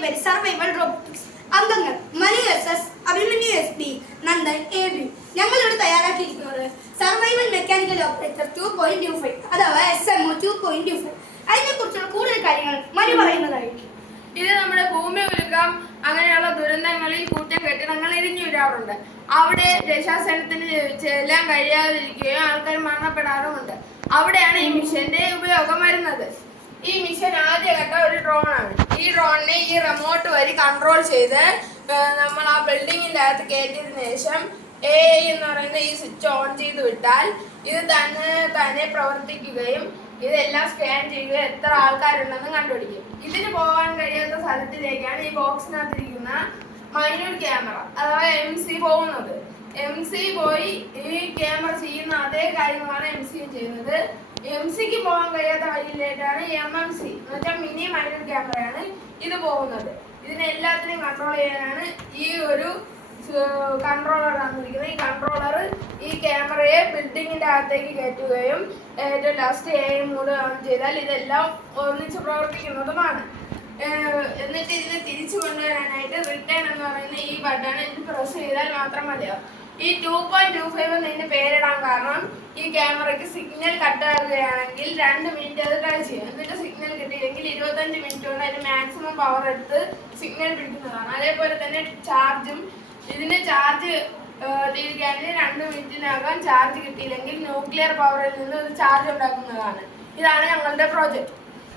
പ്രോജക്റ്റിന്റെ പേര് survival robotics. അംഗങ്ങൾ Manu SS, Abhimanyu SB, Nandan AB. ഞങ്ങളിവിടെ തയ്യാറാക്കിയിരിക്കുന്നത് സർവൈവൽ മെക്കാനിക്കൽ ഓപ്പറേറ്റർ 2.25 അഥവാ SMO 2.25. അതിനെക്കുറിച്ചുള്ള കൂടുതൽ കാര്യങ്ങൾ മനു പറയുന്നതായിരിക്കും. ഇത് നമ്മുടെ ഭൂമി ഉരുക്കം അങ്ങനെയുള്ള ദുരന്തങ്ങളിൽ കൂറ്റൻ കെട്ടിടങ്ങൾ ഇടിഞ്ഞു വീഴാറുണ്ട്. അവിടെ രക്ഷാസേനത്തിന് ചെല്ലാൻ കഴിയാതിരിക്കുകയും ആൾക്കാർ മരണപ്പെടാറുമുണ്ട്. അവിടെയാണ് ഈ മിഷന്റെ ഉപയോഗം വരുന്നത്. ഈ മിഷൻ ആദ്യഘട്ട ഒരു ഡ്രോണാണ്. ഈ ഡ്രോണിനെ ഈ റിമോട്ട് വഴി കൺട്രോൾ ചെയ്ത് നമ്മൾ ആ ബിൽഡിങ്ങിൻ്റെ അകത്ത് കയറ്റിയതിനു ശേഷം AI എന്ന് പറയുന്ന ഈ സ്വിച്ച് ഓൺ ചെയ്ത് വിട്ടാൽ ഇത് തന്നെ പ്രവർത്തിക്കുകയും ഇതെല്ലാം സ്കാൻ ചെയ്ത് എത്ര ആൾക്കാരുണ്ടെന്ന് കണ്ടുപിടിക്കും. ഇതിന് പോകാൻ കഴിയാത്ത സ്ഥലത്തിലേക്കാണ് ഈ ബോക്സിനകത്തിരിക്കുന്ന മൈന്യൂട്ട് ക്യാമറ അഥവാ MC പോകുന്നത്. MC പോയി ഈ ക്യാമറ ചെയ്യുന്ന അതേ കാര്യങ്ങളാണ് MC ചെയ്യുന്നത്. MC-ക്ക് പോകാൻ കഴിയാത്ത വഴിയിലേക്കാണ് MMC എന്ന് വെച്ചാൽ മിനി മൈന്യൂട്ട് ക്യാമറയാണ് ഇത് പോകുന്നത്. ഇതിനെല്ലാത്തിനെയും കൺട്രോൾ ചെയ്യാനാണ് ഈ ഒരു കൺട്രോളർ തന്നിരിക്കുന്നത്. ഈ കൺട്രോളർ ഈ ക്യാമറയെ ബിൽഡിങ്ങിന്റെ അകത്തേക്ക് കയറ്റുകയും ഏറ്റവും ലാസ്റ്റ് AI മോഡ് ഓൺ ചെയ്താൽ ഇതെല്ലാം ഒന്നിച്ച് പ്രവർത്തിക്കുന്നതുമാണ്. എന്നിട്ട് ഇതിനെ തിരിച്ചു കൊണ്ടുവരാനായിട്ട് റിട്ടേൺ എന്ന് പറയുന്ന ഈ ബട്ടൺ ഇത് പ്രസ് ചെയ്താൽ മാത്രം മതിയാവും. ഈ 2.25 എന്നതിന് പേരിടാൻ കാരണം ഈ ക്യാമറയ്ക്ക് സിഗ്നൽ കട്ടാകുകയാണെങ്കിൽ 2 മിനിറ്റ് അത് ട്രൈ ചെയ്യും. എന്നിട്ട് സിഗ്നൽ കിട്ടിയില്ലെങ്കിൽ 25 മിനിറ്റ് കൊണ്ട് അതിന് മാക്സിമം പവർ എടുത്ത് സിഗ്നൽ പിടിക്കുന്നതാണ്. അതേപോലെ തന്നെ ചാർജും ഇതിന് ചാർജ് തിരിക്കാൻ 2 മിനിറ്റിനകം ചാർജ് കിട്ടിയില്ലെങ്കിൽ ന്യൂക്ലിയർ പവറിൽ നിന്ന് ഒരു ചാർജ് ഉണ്ടാക്കുന്നതാണ്. ഇതാണ് ഞങ്ങളുടെ പ്രോജക്റ്റ്.